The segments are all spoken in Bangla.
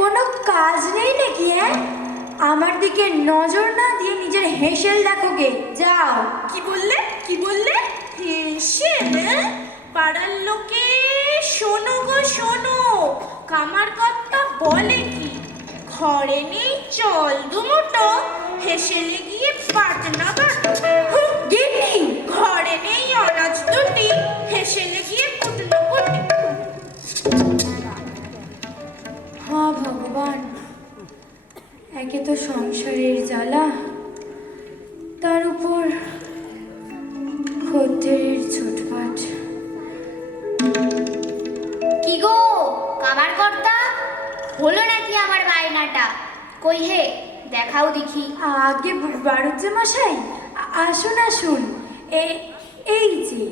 কোনো কাজ নেই নাকি? আমার দিকে নজর না দিয়ে নিজের হেসেল দেখো গে, যাও। কি বললে? কি বললে? হেসেল? পাড়ার লোকে শোনো গো শোনো, কামার কর্তা বলে কি, ঘরে নেই চল দুমুটো, হেসেলে গিয়ে পাটনা বাটো। গিন্নি, ঘরে নেই অনাজ দুটি, হেসেলে গিয়ে পুটনো পুটি। হ্যাঁ ভগবান, একে তো সংসারের জ্বালা, তার উপর খদ্দেরের ছুটপাট। কি গো কামার কর্তা, হলো নাকি আমার বায়নাটা? কই হে, দেখাও দেখি। আগে বাড়ুজ্জে মশাই, আসুন আসুন, এই যে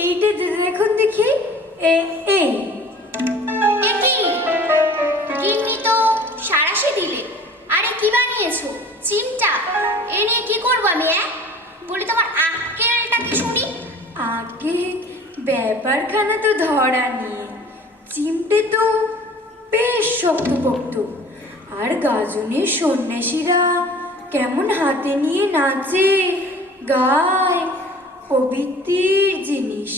এইটা দেখুন দেখি। এই এ কি গিন্নি, তো সারাশি দিলে। আরে কি বানিয়েছো? চিমটা? এ নিয়ে কি করবো আমি? বলি তোমার আক্কেলটা কি শুনি। আগে ব্যাপারখানা তো ধরা নিয়ে, চিমটে তো বেশ শক্তপোক্ত, আর গাজনের সন্ন্যাসীরা কেমন হাতে নিয়ে নাচে গায়, পবিত্রির জিনিস,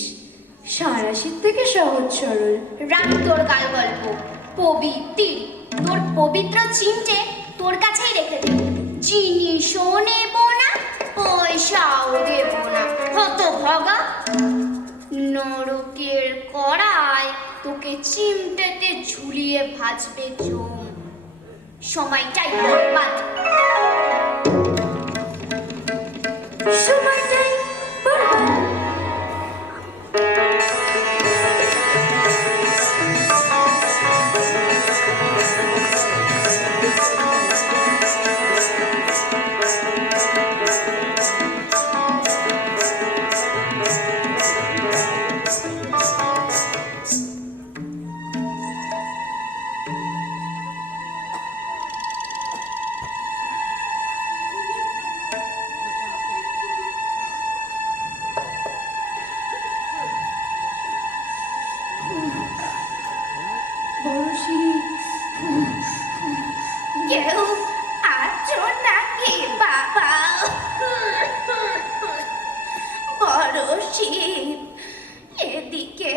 সারাশির থেকে সহজ সরল। রাখ তোর গাল গল্প। পবিত্রি, তোর পবিত্র চিমটে তোর কাছেই রেখে দে। জিনিসও নেব না, পয়সাও দেব না, হতভাগা। নরকের কড়ায় তোকে চিমটেতে ঝুলিয়ে ভাজবে জম। সময়টাই বরবাদ। সময়টাই বরবাদ। বড়শি, কেউ আছো নাকি বাবা? বড় শীত, এদিকে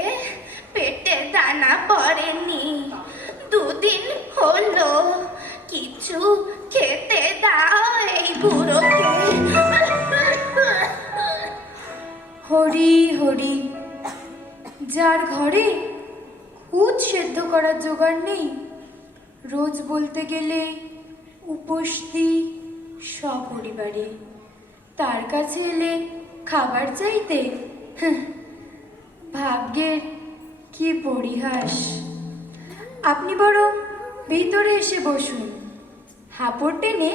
পেটে দানা পড়েনি, দুদিন হলো। কিছু খেতে দাও এই বুড়োকে। হরি হরি, যার ঘরে খুদ সেদ্ধ করার জোগাড় নেই, রোজ বলতে গেলে উপোস দিই সপরিবারে, তার কাছে এলে খাবার চাইতে, ভাগ্যের কি পরিহাস। আপনি বরং ভিতরে এসে বসুন, হাঁপড় টেনে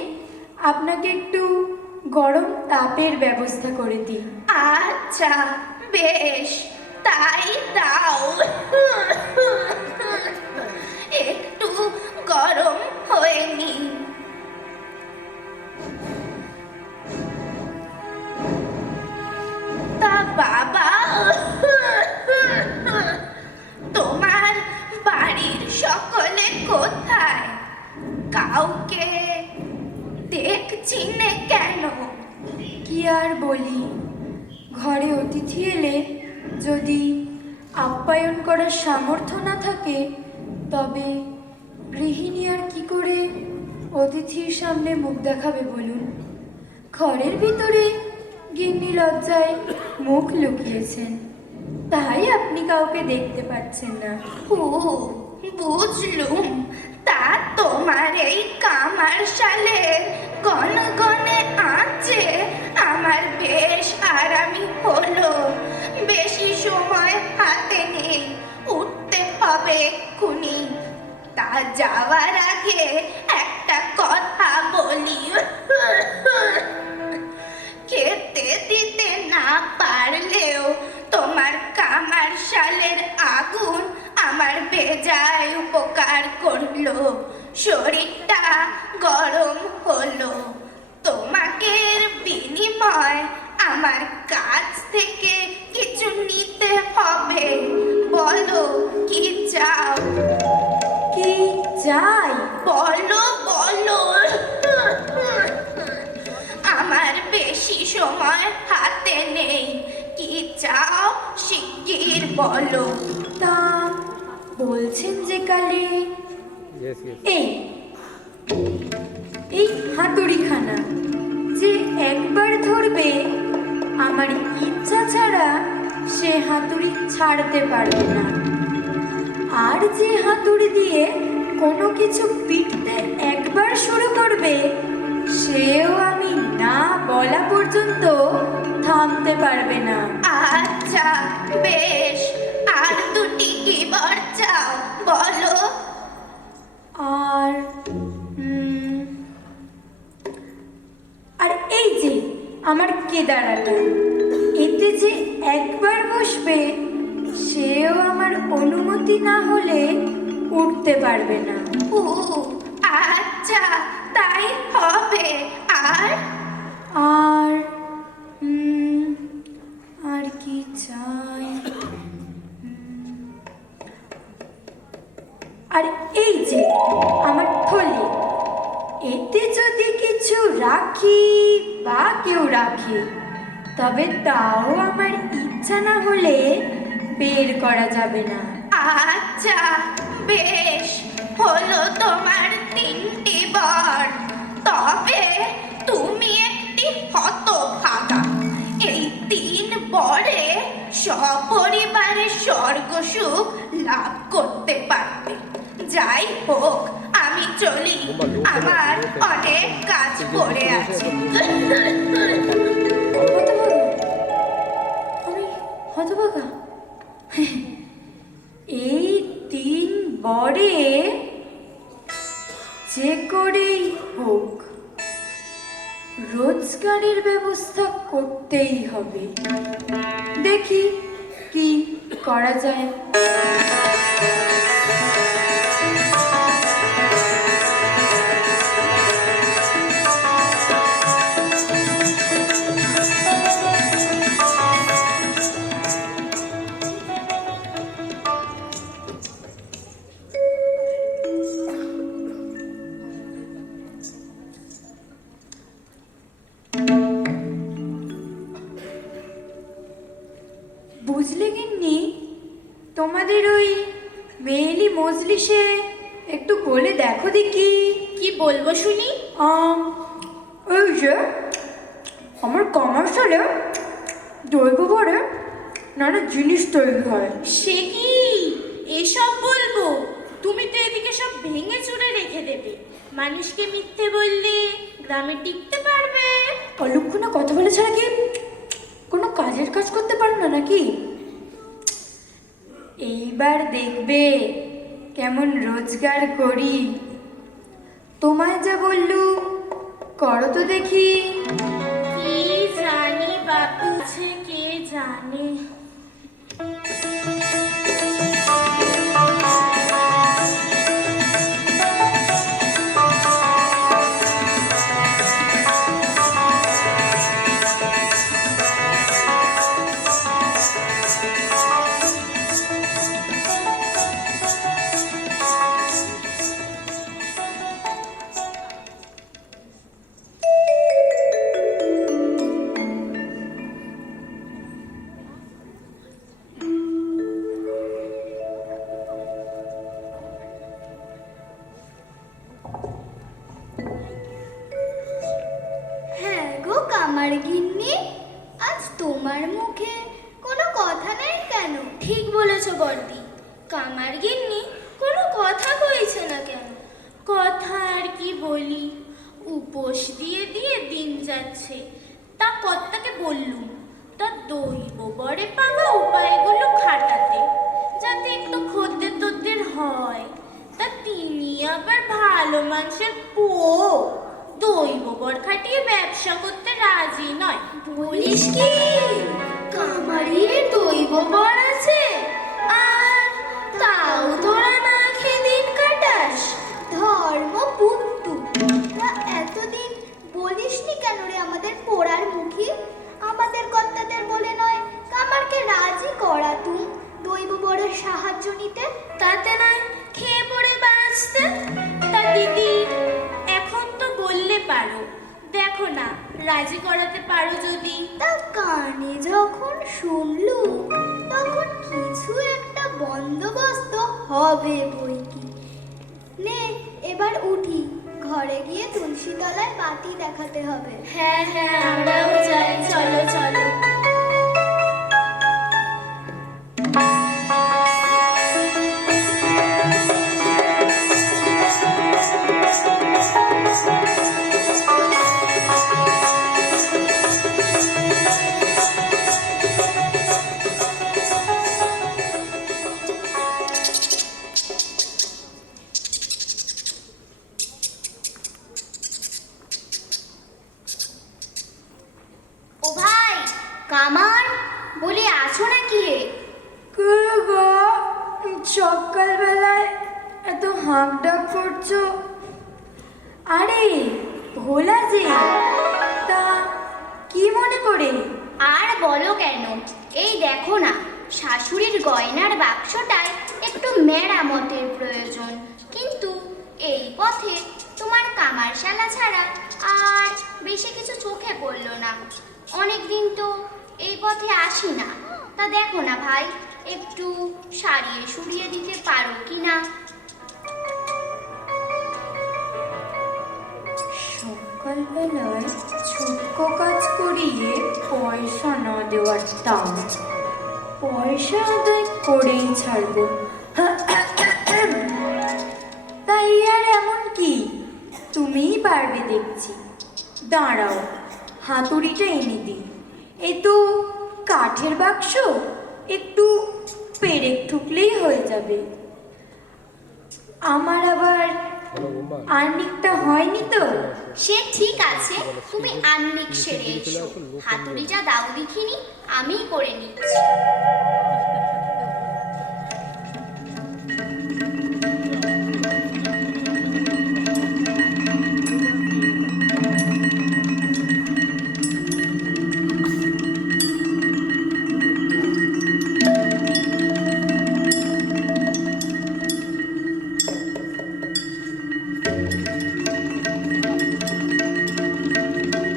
আপনাকে একটু গরম তাপের ব্যবস্থা করে দিই। আচ্ছা বেশ, তাই দাও। একটু গরম হয়নি। তা বাবা, তোমার বাড়ির সকলে কোথায়? কাউকে দেখছি না কেন? কি আর বলি, ঘরে অতিথি এলে যদি আপ্যায়ন করার সামর্থ্য না থাকে, তবে গৃহিণী আর কি করে অতিথির সামনে মুখ দেখাবে বলুন? ঘরের ভিতরে গিন্নি লজ্জায় মুখ লুকিয়েছেন, তাই আপনি কাউকে দেখতে পাচ্ছেন না। ও বুঝলুম, তা তোমার এই কামার শালের গনগনে আঁচে আমার বেশ আরামি হলো। বেশি সময় হাতে নেই, উঠতে হবে এক্ষুনি। তা যাওয়ার আগে একটা কথা বলি, খেতে দিতে না পারলেও তোমার কামার শালের আগুন আমার বেজায় উপকার করলো। শরীরটা গরম হলো। তোমাকে বিনিময় আমার কাছ থেকে কিছু নিতে হবে। বলো কি চাও? চাই? বলো বলো। আমার বেশি সময় হাতে নেই, কি চাও শিগগির বলো। তা বলছেন যে কালে এই এই হাতুড়িখানা যে একবার ধরবে, আমার ইচ্ছা ছাড়া সে হাতুড়ি ছাড়তে পারবে না। আর যে হাতুড়ি দিয়ে কোনো কিছু পিটতে একবার শুরু করবে, সেও আমি না বলা পর্যন্ত থামতে পারবে না। আচ্ছা বেশ, আর দুটি কি বর চাও বলো। আর আর এই যে আমার কেদারাটা, এতে যে একবার বসবে, সেও আমার অনুমতি না হলে উঠতে পারবে না। ও আচ্ছা, তাই হবে। আর আর আর কি চাই? আর এই যে আমার থলি, এতে যদি কিছু রাখি বা কেউ রাখে, তবে তাও আমার ইচ্ছা না হলে বের করা যাবে না। আচ্ছা বেশ, হলো তোমার তিনটি বর। তবে তুমি একটি হতভাগা। এই 3 বরে সপরিবারে স্বর্গসুখ লাভ করতে পারবে। যাই হোক, আমি চলি, আমার অনেক কাজ পড়ে আছে। আমি হতভাগা? এই 3 বরে যে করেই হোক রোজগারের ব্যবস্থা করতেই হবে। দেখি কি করা যায়। বুঝলে গিন্নি, তোমাদের ওই মেয়েলি মজলিসে একটু বলে দেখো দেখি। কি বলবো শুনি? ওই যে আমার কমার্শিয়ালে জৈব ভরে নানা জিনিস তৈরি হয়। সে কি এসব বলবো? তুমি তো এদিকে সব ভেঙে চুরে রেখে দেবে। মানুষকে মিথ্যে বললে গ্রামে টিকতে পারবে? অলক্ষণে কথা বলে ছাড়া কি কোনো কাজের কাজ করতে পারো না নাকি? এইবার দেখবে কেমন রোজগার করি। তোমায় যা বললু করো তো দেখি। কি জানি বাপু, কে জানে। হ্যাঁ গো কামার গিন্নি, আজ তোমার মুখে কোনো কথা নেই কেন? ঠিক বলেছো বর্দি, কামার গিন্নি কোনো কথা কইছে না কেন? কথা আর কি বলি, উপোস দিয়ে দিয়ে দিন যাচ্ছে। তা কর্তাকে বললুম, তা দৈব বরে পাওয়া উপায়গুলো খাটাতে, যাতে একটু খদ্দের তদ্দের হয়। তা তিনি আবার ভালো মানুষের পুয়ো, দৈব বর খাটিয়ে ব্যবসা করতে রাজি নয়। বলিস কি কামারির দৈব বর আছে? আর তাও তোরা না খেয়ে দিন কাটাস? ধর্মপুত্তু, তা এতদিন বলিসনি কেন রে আমাদের পোড়ার মুখী? আমাদের কর্তাদের বলে নয় কামারকে রাজি করা তুই দৈব বরের সাহায্য নিতে, তাতে নয় খেয়ে পড়ে বাঁচতে। রাজি করাতে পারো যদি। তা কানে যখন শুনলু তখন কিছু একটা বন্দোবস্ত হবে বইকি। নে এবার উঠি, ঘরে গিয়ে তুলসী তলায় বাতি দেখাতে হবে। হ্যাঁ হ্যাঁ, আমরাও যাই, চলো চলো। ও ভাই কামার, বলি আছো নাকি হে? কে গো, সকালবেলায় এত হাঁক ডাক করছো? আরে ভোলা যে, তা কি মনে করে? আর বলো কেন, এই দেখো না, শাশুড়ির গয়নার বাক্সটায় একটু মেরামতের প্রয়োজন, কিন্তু এই পথে তোমার কামারশালা ছাড়া আর বেশি কিছু চোখে পড়লো না। অনেক দিন তো এই পথে আসি না, তা দেখো না ভাই, একটু সারিয়ে সুরিয়ে দিতে পারো কি না? সকালবেলায় ছোট্ট কাজ করিয়ে পয়সা না দেওয়ার দাম, পয়সা আদায় করেই ছাড়বো। তাই আর এমন কি, তুমিই পারবে দেখছি। দাঁড়াও, হাতুড়িটা এনে দিই। এ তো কাঠের বাক্স, একটু পেরেক ঠুকলেই হয়ে যাবে। আমার আবার আর্নিকটা হয়নি তো। সে ঠিক আছে, তুমি আনলিক সেরে এসো, হাতুড়িটা দাও দেখিনি, আমিই করে নিচ্ছি।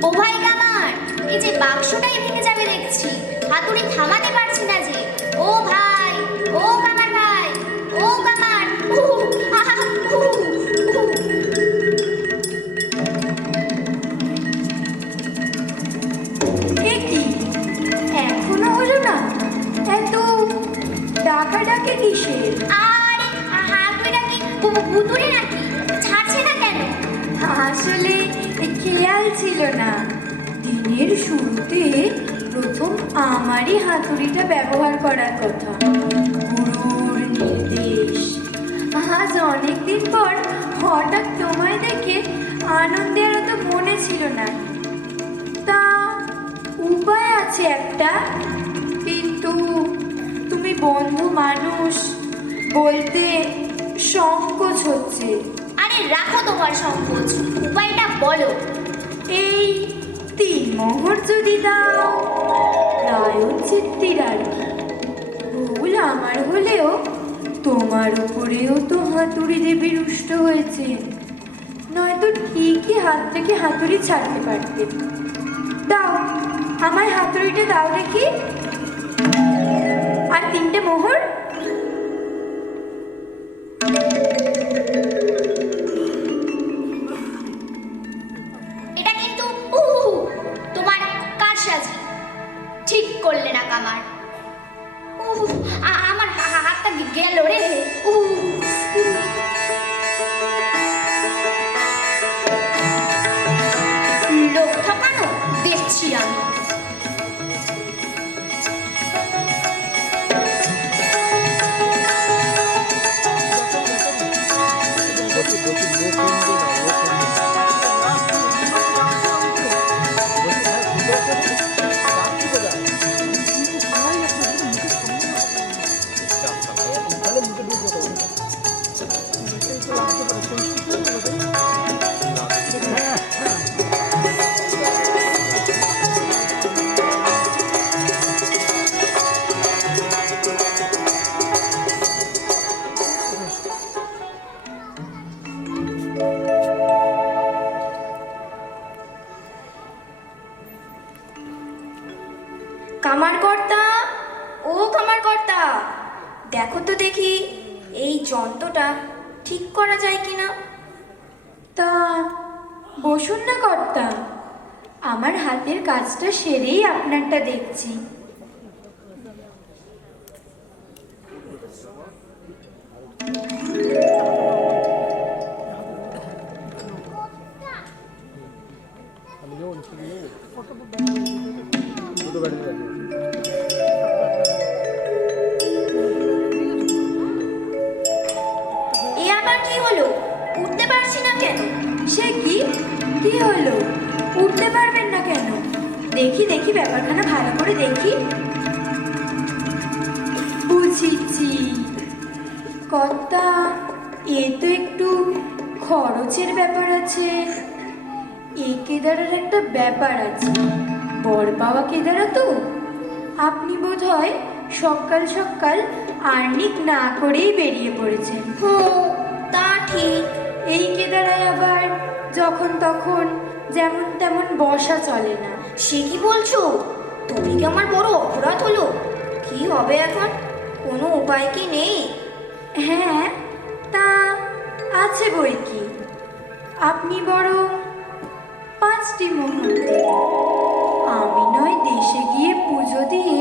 ও ভাই কামার, এই যে বাক্সটাই ভেঙে যাবে দেখছি, হাতুড়ি থামাতে পারছি না যে। ও ভাই, ও কামার ভাই, ও কামার, আহা, এ কি, এখনো হলো না? এত ডাকাডাকি কিসের? আরে হাতুড়িটা কি ভুতুড়ে নাকি? ছাড়ছে না কেন? আসলে খেয়াল ছিল না। দিনের শুরুতে প্রথম আমারই হাতুড়িটা ব্যবহার করার কথা, গুরুর নির্দেশ। আজ অনেকদিন পর হঠাৎ তোমায় দেখে আনন্দে আর তো মনে ছিল না। তা উপায় আছে একটা, কিন্তু তুমি বন্ধু মানুষ, বলতে সংকোচ হচ্ছে। আরে রাখো তোমার সংকোচ, উপায়টা বলো। এই 3 মোহর যদি দাও, প্রায়শ্চিত্তের আর কি। ভুল আমার হলেও তোমার উপরেও তো হাতুড়ি দেবী রুষ্ট হয়েছে, নয়তো ঠিকই হাত থেকে হাতুড়ি ছাড়তে পারতে। দাও, আমার হাতুড়িটা দাও দেখি, আর 3টে মোহর। এটা কিন্তু তোমার কারসাজি, ঠিক করলে না কামার। আমার হাতটা গেল রে। লোক ঠকানো দেখছি আমি। দেখি এই যন্ত্রটা ঠিক করা যায় কিনা। তা বসুন না কর্তা, আমার হাতের কাজটা সেরেই আপনারটা দেখছি। এ আবার কি হলো? উঠতে পারছি না কেন? সে কি কি হলো? উঠতে পারবেন না কেন? দেখি দেখি ব্যাপারখানা ভালো করে দেখি। বুঝেছি কর্তা, এ তো একটু খরচের ব্যাপার আছে। এ কেদারের একটা ব্যাপার আছে, বর পাওয়া কেদারা তো। আপনি বোধহয় সকাল সকাল আর্নিক না করেই বেরিয়ে পড়েছেন। হো, তা ঠিক। এই কেদারায় আবার যখন তখন যেমন তেমন বসা চলে না। সে কি বলছো? তুমি কি আমার বড় অপরাধ হলো? কি হবে এখন? কোনো উপায় কি নেই? হ্যাঁ, তা আছে বই কি। আপনি বরং 5টি মোহর দিন। আমি নয় দেশে গিয়ে পুজো দিয়ে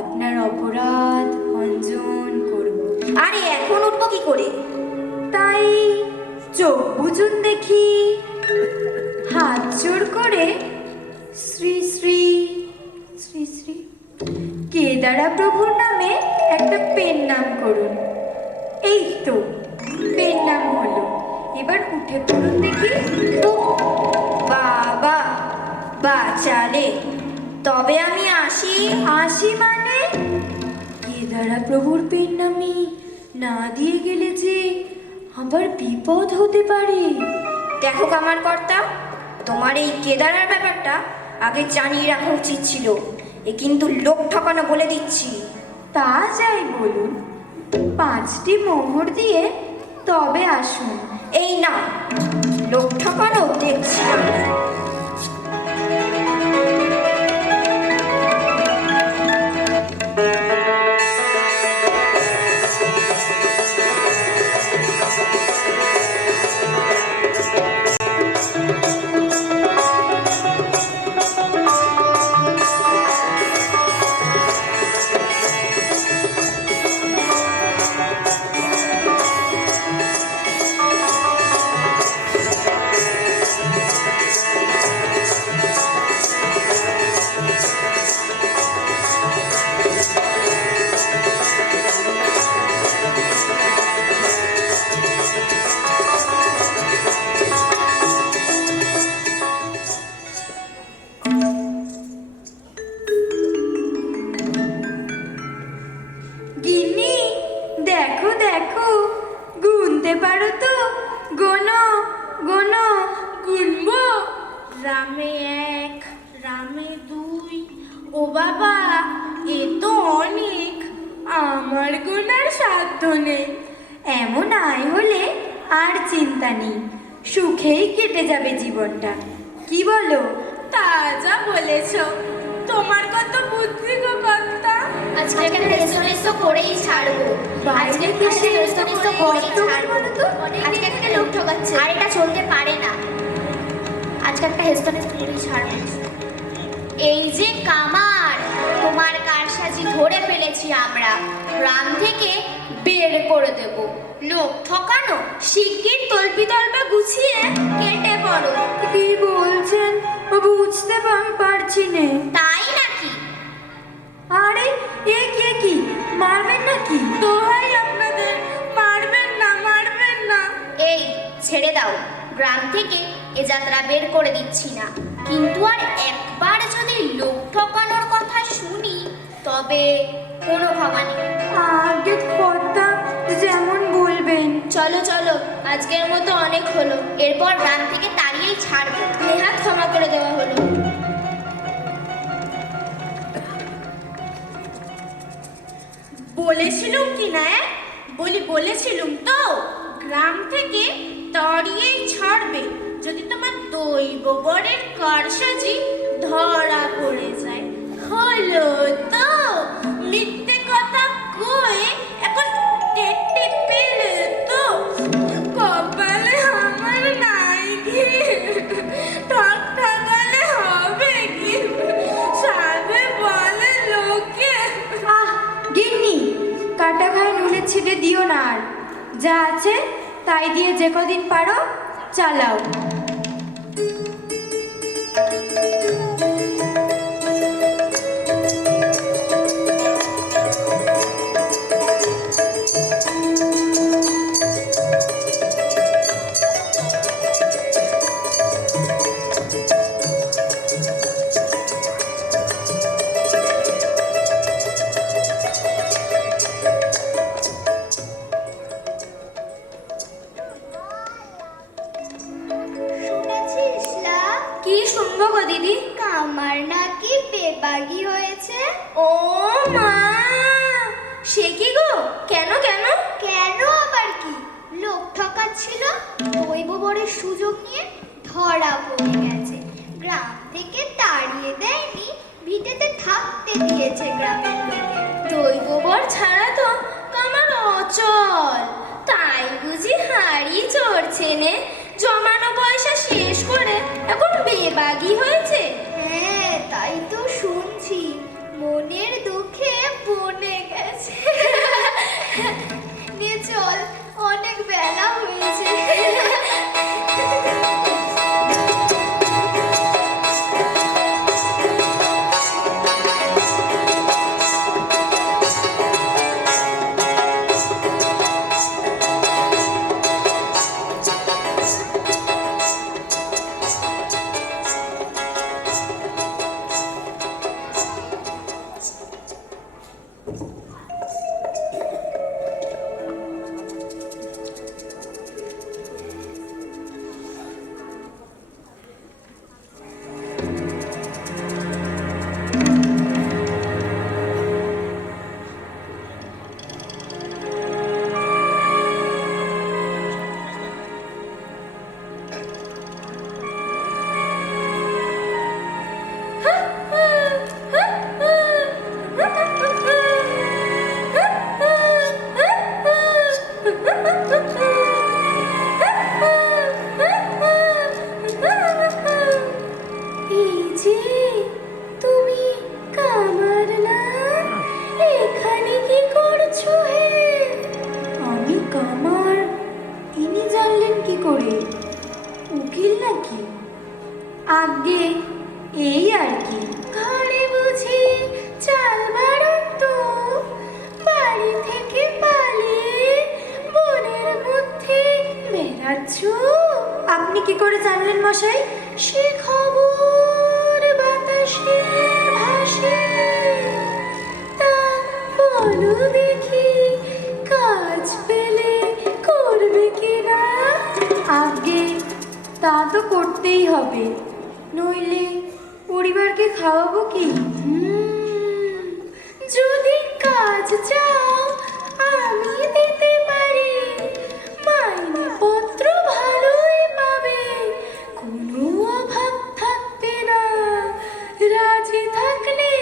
আপনার অপরাধ ভঞ্জন করব। আরে এখন উঠবো কি করে? তাই চোখ বুঝুন দেখি, হাত জোর করে শ্রী শ্রী শ্রী শ্রী কেদারা প্রভুর নামে একটা পেন নাম করুন। এই তো পেন নাম হলো, এবার উঠে পড়ুন দেখি। বাবা, বাঁচালে। তবে আমি আসি। আসি মানে? কেদারা প্রভুর পেন নামে না দিয়ে গেলে যে আবার বিপদ হতে পারে। দেখো কামার কর্তা, তোমার এই কেদারার ব্যাপারটা আগে জানিয়ে রাখা উচিত ছিল। এ কিন্তু লোক ঠকানো বলে দিচ্ছি। তা যাই বলুন, 5টি মোহর দিয়ে তবে আসুন। এই না, লোক ঠকানো দেখছি আমি। গিন্নি, দেখো দেখো, গুনতে পারো তো? গোনো গোনো। গুনবো? রামে 1, রামে 2। ও বাবা, এ তো অনেক। আমার গোনার সাধ্য নেই। এমন আয় হলে আর চিন্তা নেই, সুখেই কেটে যাবে জীবনটা। কি বলো? তা যা বলেছ। তোমার কত বুদ্ধি গো কর্তা। আজকে একটা রেস্টুরেন্ট তো করেই ছাড়বো। আজকে বাইরে কিসে রেস্টুরেন্ট তো করেই কত ছাড়বো। বলো তো? আজকে একটা লোক ঠকাচ্ছে। আর এটা চলতে পারে না। আজকে একটা রেস্টুরেন্ট করেই ছাড়বো। এই যে কামার, তোমার কারসাজি ধরে ফেলেছি আমরা। গ্রাম থেকে বের করে দেব। লোক ঠকানো, শিগগির তলপি তলপা গুছিয়ে কেটে পড়ো। কি বলছেন? বুঝতে পারছি নে। তাই নাকি? আরে এ কে কি মারবেন নাকি? দোহাই আপনাদের, মারবেন না, মারবেন না। এই ছেড়ে দাও, গ্রাম থেকে এ যাত্রা বের করে দিচ্ছি না। কিন্তু আর একবার যদি লোক ঠকানোর কথা শুনি তবে কোনো ক্ষমা নেই। আগে কর্তা যেমন বলবেন। চলো চলো, আজকের মতো অনেক হলো। এরপর গ্রাম থেকে তাড়িয়েই ছাড়বো। নেহাত ক্ষমা করে দেওয়া হলো। বলেছিলুম কি না? বলেছিলুম তো, গ্রাম থেকে তাড়িয়েই ছাড়বে যদি তোমার দৈব বরের কারসাজি ধরা পড়ে যায়। হলো তো? মিথ্যে কথা কয়ে এখন যা আছে তাই দিয়ে যে কদিন পারো চালাও। শুনেছিস লা? কি শুনবো গো দিদি? কামার নাকি বেবাগি হয়েছে। ও মা, সে কি গো? কেন কেন? কেন আবার কি? লোক ঠকাচ্ছিল, দৈব বরের সুযোগ নিয়ে ধরা পড়ে গেছে। গ্রাম থেকে তাড়িয়ে দেয়নি, ভিটেতে থাকতে দিয়েছে গ্রামের লোকে। দৈববর ছাড়া তো কামার অচল, তাই বুঝি হাড়ি চড়ছে নে, জমানো পয়সা শেষ করে এখন বেবাগি হয়েছে। হ্যাঁ, তাই তো শুনছি। মনের দুঃখে বনে গেছে। নে চল, অনেক বেলা হয়েছে। এই যে তুমি কামার না, এখানে কি করছো হে? আমি কামার, ইনি জানলেন কি করে? উকিল নাকি? আগে এই আর কি। ঘরে বুঝি চাল বাড়ন্ত, বাড়ি থেকে পালিয়ে বনের মধ্যে বেড়াচ্ছ? আপনি কি করে জানলেন মশাই? সে খবর বাতাসে ভাসে। তা বলো দেখি, কাজ পেলে করবে কিনা? আগে তা তো করতেই হবে, নইলে পরিবারকে খাওয়াবো কি? যদি কাজ চাও আমি দিতে পারি, মাইনে পত্র ভালোই পাবে, কোনো অভাব থাকবে না। রাজি থাকলে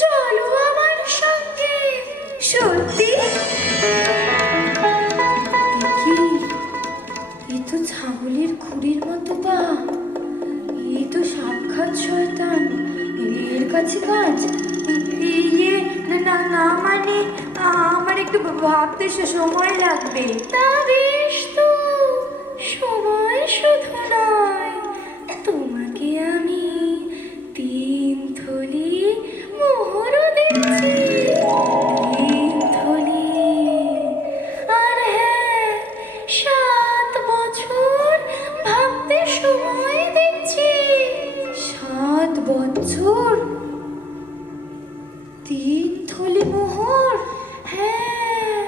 চলো আমার সঙ্গে। সত্যি? দেখি, এ তো ছাগলের খুঁড়ির মতো পা, এই তো সাক্ষাৎ শয়তান, এর কাছে কাজ। ইয়ে না না না, মানে আমার একটু ভাবতে সময় লাগবে। তা বেশ, তো সময় শুধু নয়, তোমাকে আমি 3 থলি মোহরও দিচ্ছি। 3 থলি। আর হ্যাঁ, 7 বছর ভাবতে সময় দিচ্ছি। 7 বছর, 3 থলি মোহর? হ্যাঁ,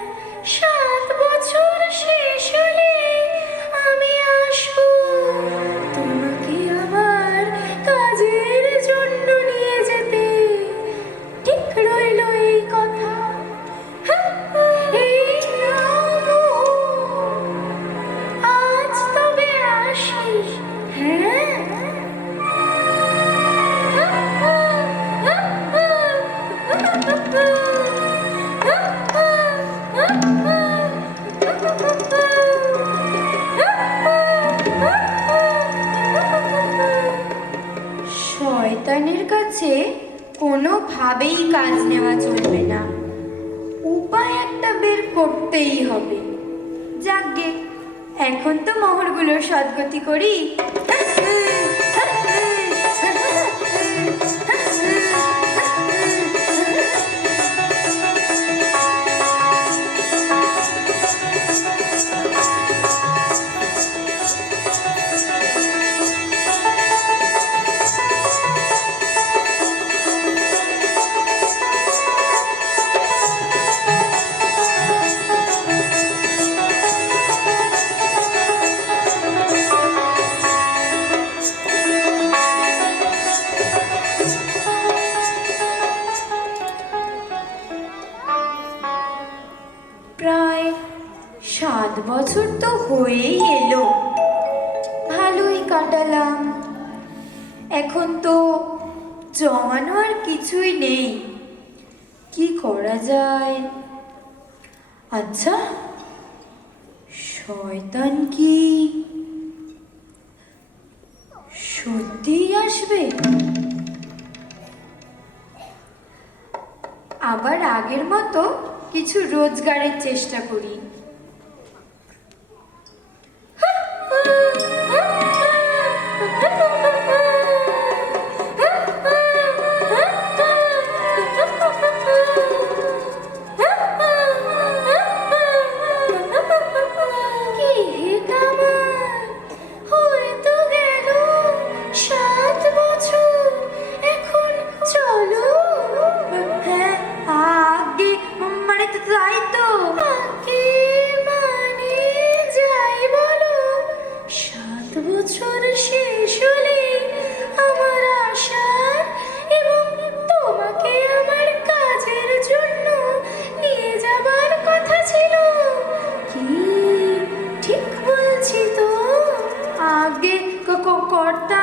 7 বছর শেষ হলে আমি আসবো তোমাকে আমার কাজের জন্য নিয়ে যেতে। ঠিক রইল এই কথা? এই নাও মোহর। আজ তবে আসি। হ্যাঁ। শয়তানের কাছে কোনোভাবেই কাজ নেওয়া চলবে না, উপায় একটা বের করতেই হবে। যাকগে, এখন তো মোহরগুলোর সদ্গতি করি। প্রায় 7 বছর তো হয়েই এলো, ভালোই কাটালাম। এখন তো জমানো আর কিছুই নেই, কি করা যায়? আচ্ছা, শয়তান কি সত্যিই আসবে? আবার আগের মতো কিছু রোজগারের চেষ্টা করি। তাই তো, মানে যাই বলো, 7 বছর শেষ হলে আমার আশার এবং তোমাকে আমার কাজের জন্য নিয়ে যাবার কথা ছিল। কি ঠিক বলছি তো? আগে কর্তা,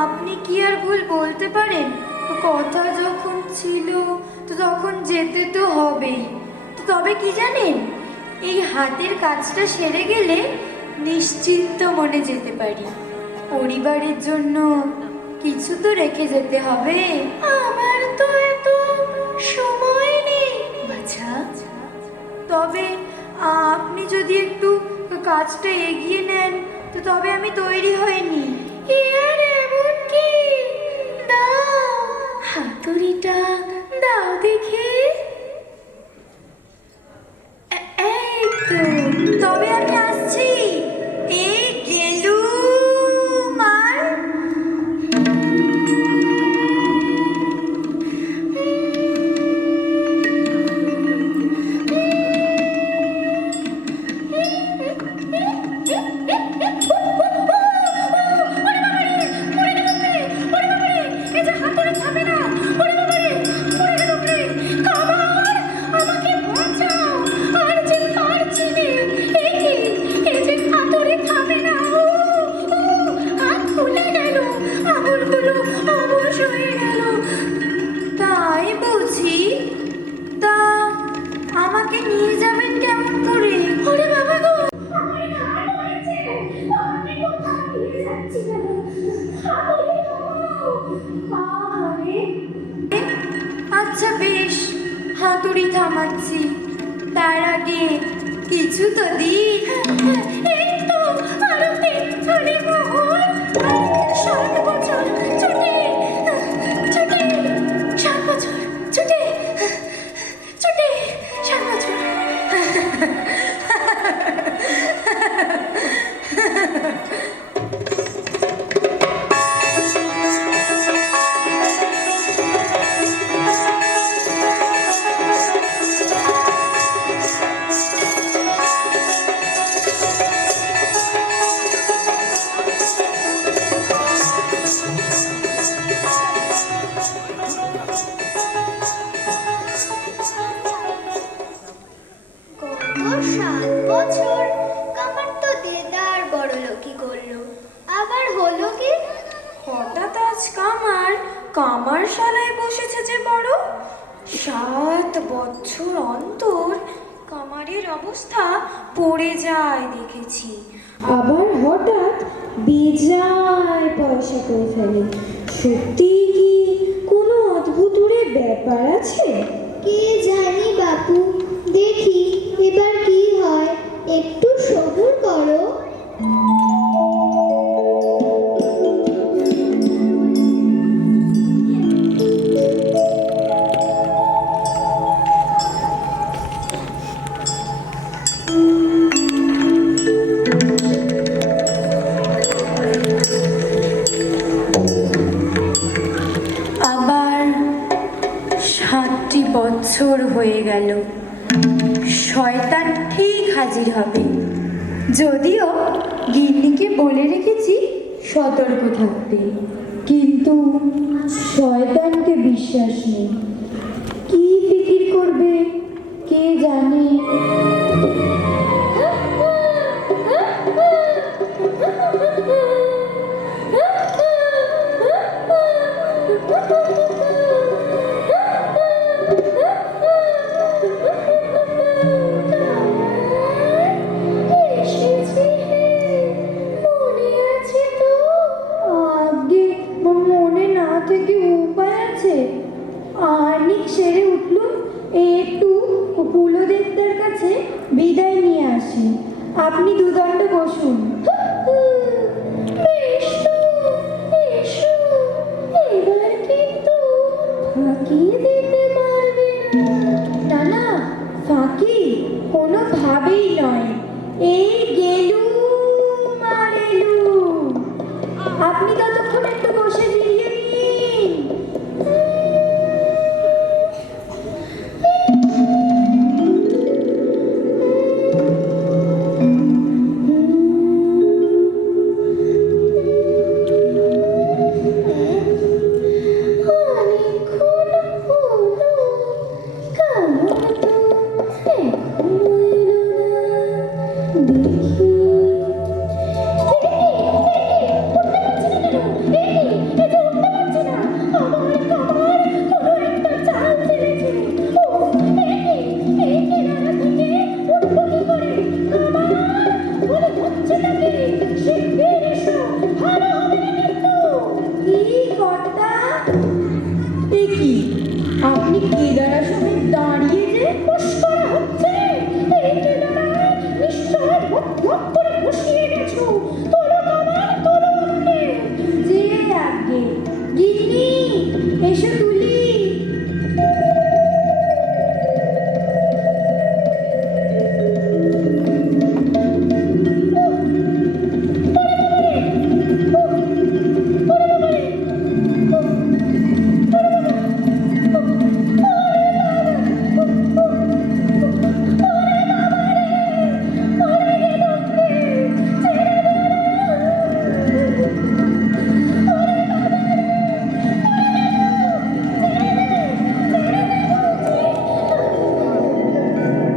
আপনি কি আর ভুল বলতে পারেন? কথা যখন ছিল তো তখন যেতে তো হবেই। তবে কি জানেন, এই হাতের কাজটা সেরে গেলে নিশ্চিন্ত মনে যেতে পারি। পরিবারের জন্য কিছু তো রেখে যেতে হবে। আমার তো এত সময় নেই বাছা। তবে আপনি যদি একটু কাজটা এগিয়ে নেন তো তবে আমি তৈরি হইনি। আর এমন কি? দাও হাতুড়িটা, দাও দেখি। তবে আমি আসছি, এই গেলুম। আর তাই বুঝি? তা আমাকে নিয়ে যাবেন কেমন করে? ওরে বাবা গো, আচ্ছা বেশ, হাতুড়ি থামাচ্ছি। তার আগে কিছু তো দিন। এই তো আরো 3 মোহর। 7 বছর ছুটে ছুটে, 7 বছর ছুটে ছুটে, 7 বছর। হঠাৎ আজ কামারশালায় বসেছে যে বড়। 7 বছর অন্তর কামারের অবস্থা পড়ে যায় দেখেছি। আবার হঠাৎ বেজায় পয়সা করে ফেলে। সত্যি কি কোনো অদ্ভুত ব্যাপার আছে? কে জানি বাপু, দেখি এবার কি হয়। একটু বছর হয়ে গেল। শয়তান ঠিক হাজির হবে, যদিও গিন্নিকে বলে রেখেছি সতর্ক থাকতে, কিন্তু শয়তানকে বিশ্বাস নেই। কি ফিকির করবে কে জানে। মনে না থেকে উপায় আছে? আর্নিক সেরে উঠলুম, একটু পুলদেবতার কাছে বিদায় নিয়ে আসি। আপনি দুদণ্ড বসুন। এবার কিন্তু ফাঁকি দিতে পারবে না। না, ফাঁকি কোনোভাবেই নয়। এই গেলুম আর এলুম। আপনি ততক্ষণ একটু বসে জিরিয়ে নিন। আপনি কেদারা সমেত দাঁড়িয়ে যে বস করা হচ্ছে, এই কেদারায় নিশ্চয় ভক ভক করে বসিয়ে গেছো। তোলো কামান, তোলো আমাকে। যে আগে গিন্নি এসো তুলি।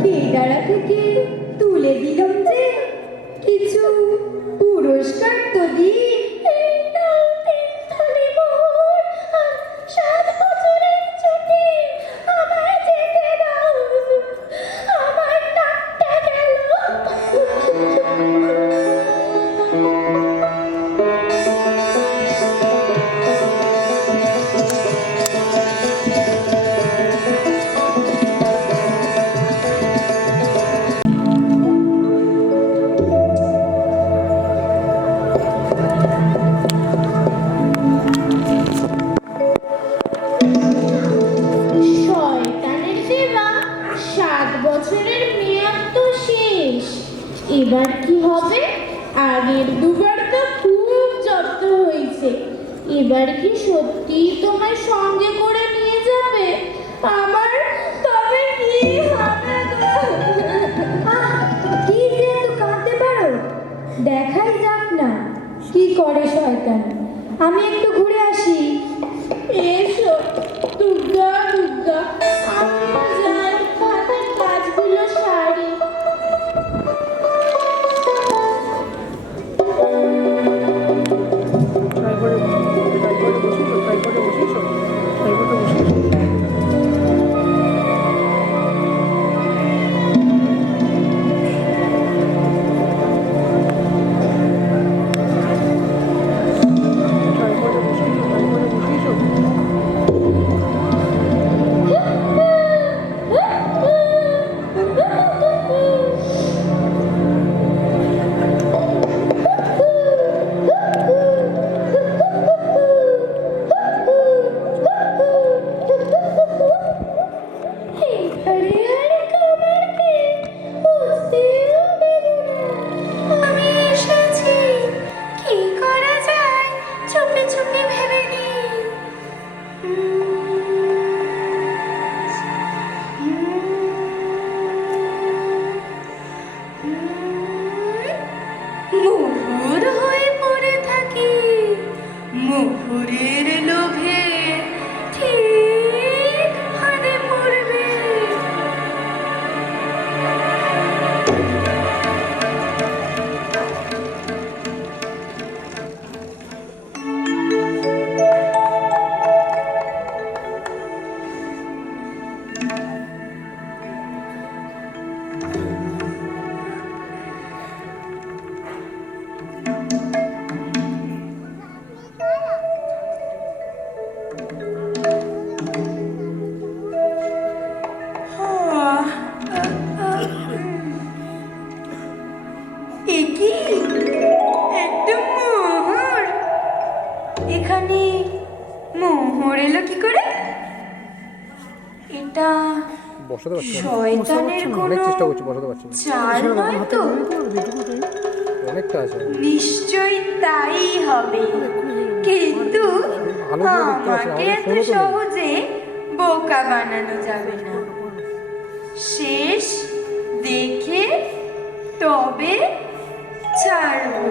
কেদারা থেকে তুলে দিলাম যে, কিছু পুরস্কার তো দিই। এবার কি হবে? আগের দুবার তো খুব যত্ন হয়েছে, এবার কি সত্যি তোমায় সঙ্গে করে নিয়ে যাবে? আমার তবে কি হবে গো? কি যে এত কাঁদতে পারো? দেখাই যাক না কি করে শয়তান। আমি একটু ঘুরে আসি। এসো দুর্গা দুর্গা, আমিও যাই হাতের কাজগুলো সারি। খবর এলো কি করে? এটা বসাতে পারছি না, শয়তানের অনেক কোনো চেষ্টা করছি, বসাতে পারছি না, চাল নয় তো? অনেকটা আছে। নিশ্চয়ই তাই হবে, কিন্তু ভালো করে দেখতে পাচ্ছি না, আমাকে আমাদের এত ফোনও তো নেই। সহজে বোকা বানানো যাবে না। শেষ দেখে তবে ছাড়বো।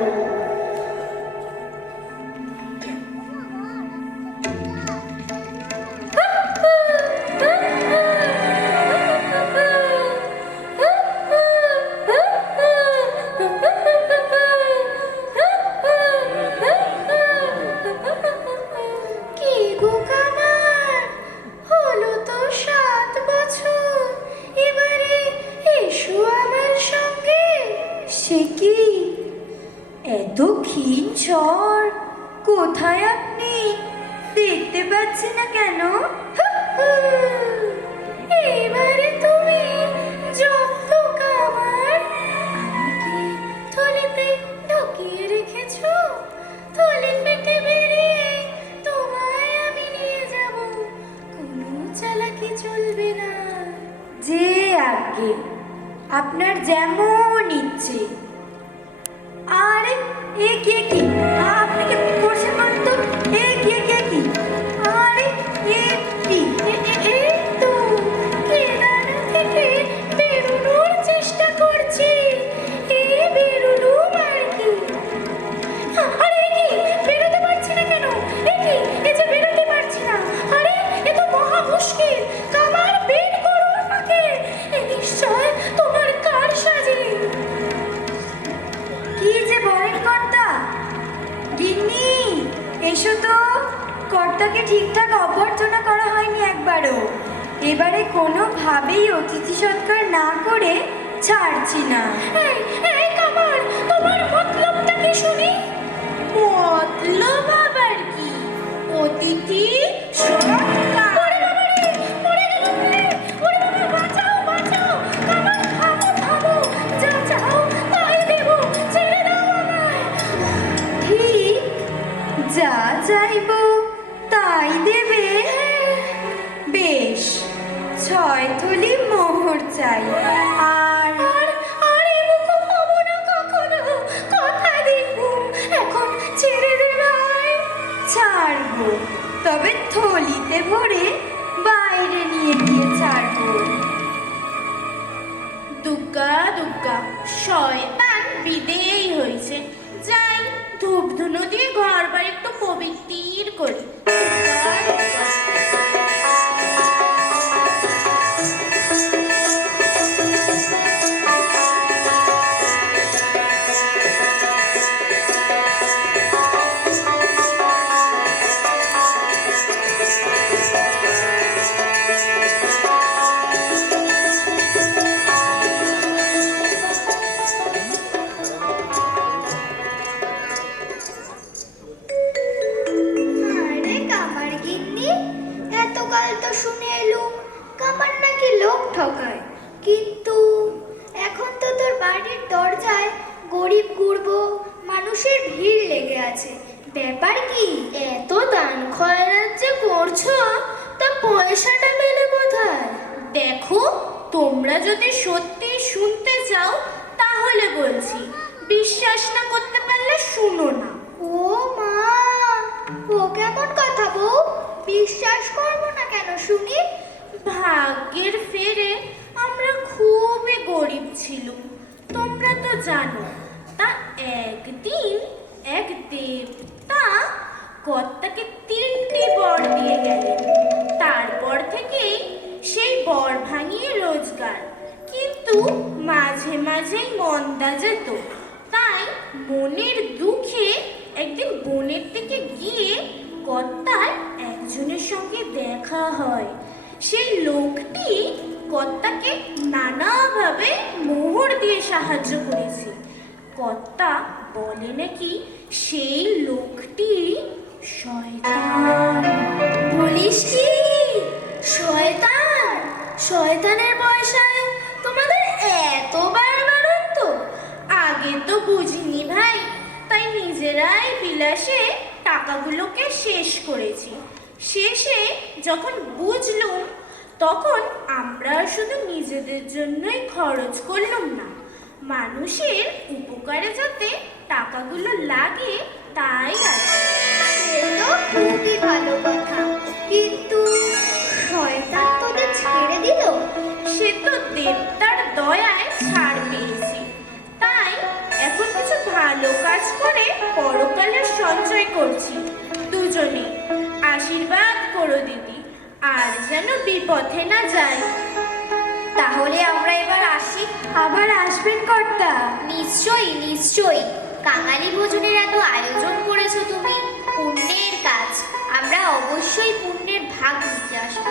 কি গো কামার, হলো তো 7 বছর, এবারে এসো আমার সঙ্গে। সে কি এত ক্ষীণ ঝড়? কোথায় আপনি? দেখতে পাচ্ছি না কেন? এবারে তুমি যত কামার, আমাকে থলিতে ঢুকিয়ে রেখেছো, থলি থেকে বেরিয়ে তোমায় আমি নিয়ে যাব, কোনো চালাকি চলবে না। যে আগে আপনার যেমন ইচ্ছে। আরে এ কে কি? আপনি কি করছেন বলুন তো? এ কে কি? আরে এ কি? এই তো কেদারা থেকে বেরোনোর চেষ্টা করছি, বেরোলুম আর কি। আরে এ কি, বেরোতে পারছি না কেন? এ যে বেরোতে পারছি না, আরে এ তো মহা মুশকিল। কামার, বের করো আমাকে, এ নিশ্চয় তোমার কার সাজে। কি যে বলেন কর্তা? গিন্নি এসো তো। কর্তাকে ঠিকঠাক অভ্যর্থনা করা হয়নি একবারও। এবারে কোনোভাবেই অতিথি সৎকার না করে ছাড়ছি না। এই কামার, তোমার মতলবটা কি শুনি? মতলব আবার কি? অতিথি সৎকার। ওরে বাবা রে, মরে গেলাম রে। ওরে বাবা, বাঁচাও, বাঁচাও। কামার, থামো, থামো। যা চাও তাই দেবো, ছেড়ে দাও আমায়। ঠিক যা চাইবো তাই দেবে? বেশ, 6 থলি মোহর চাই। আর আর এ মুখো পাবো না কখনো, কথা দিলুম। এখন ছেড়ে দে ভাই। ছাড়বো, তবে থলিতে ভরে বাইরে নিয়ে গিয়ে ছাড়বো। দুগ্গা দুগ্গা, শয়তান বিদেয় হয়েছে। যাই ধূপ ধুনো দিয়ে ঘর বাড়ি একটু পবিত্র করি। দুগ্গা দুগ্গা। আরে কামার গিন্নি, এতকাল তো শুনে এলুম কামার নাকি লোক ঠকায়, কিন্তু এখন তো তোর বাড়ির দরজায় গরিব গুরব মানুষের ভিড় লেগে আছে। ব্যাপার কি? এত দান খয়রাত যে করছো, তা পয়সাটা পেলে কোথায়? দেখো, তোমরা যদি সত্যি শুনতে চাও তাহলে বলছি, বিশ্বাস না করতে পারলে শুনো না। ও মা, ও কেমন কথা বউ? বিশ্বাস করবো না কেন শুনি? ভাগ্যের ফেরে আমরা খুবই গরিব ছিলুম, তোমরা তো জানো। তা একদিন এক দেবতা কর্তাকে 3টি বর দিয়ে গেলেন। তারপর থেকেই সেই বর ভাঙিয়ে রোজগার, কিন্তু মাঝে মাঝেই মন্দা যেত। তাই মনের দুঃখে একদিন বনের দিকে গিয়ে কর্তার একজনের সঙ্গে দেখা হয়। সেই লোকটি কর্তাকে নানাভাবে মোহর দিয়ে সাহায্য করেছে। কর্তা বলে নাকি সেই লোকটি শয়তান। বলিস কি? শয়তান? শয়তানের পয়সায় তোমাদের এত বাড়ন্ত? আগে তো বুঝিনি ভাই, তাই নিজেরাই বিলাসে টাকাগুলোকে শেষ করেছি। শেষে যখন বুঝলুম তখন আমরা শুধু নিজেদের জন্যই খরচ করলাম না, মানুষের উপকারে যাতে টাকাগুলো লাগে তাই আছে। সে তো খুবই ভালো কথা, কিন্তু শয়তান তোদের ছেড়ে দিল? সে তো দেবতার দয়ায় ছাড় পেয়েছি, তাই এখন কিছু ভালো কাজ করে পরকালের সঞ্চয় করছি। দুজনে আশীর্বাদ করো দিদি, আর যেন বিপথে না যায়। তাহলে আমরা এবার আসি। আবার আসবেন কর্তা। নিশ্চয়ই নিশ্চয়ই, কাঙালি ভোজনের এত আয়োজন করেছো তুমি, পুণ্যের কাজ, আমরা অবশ্যই পুণ্যের ভাগ নিতে আসবো।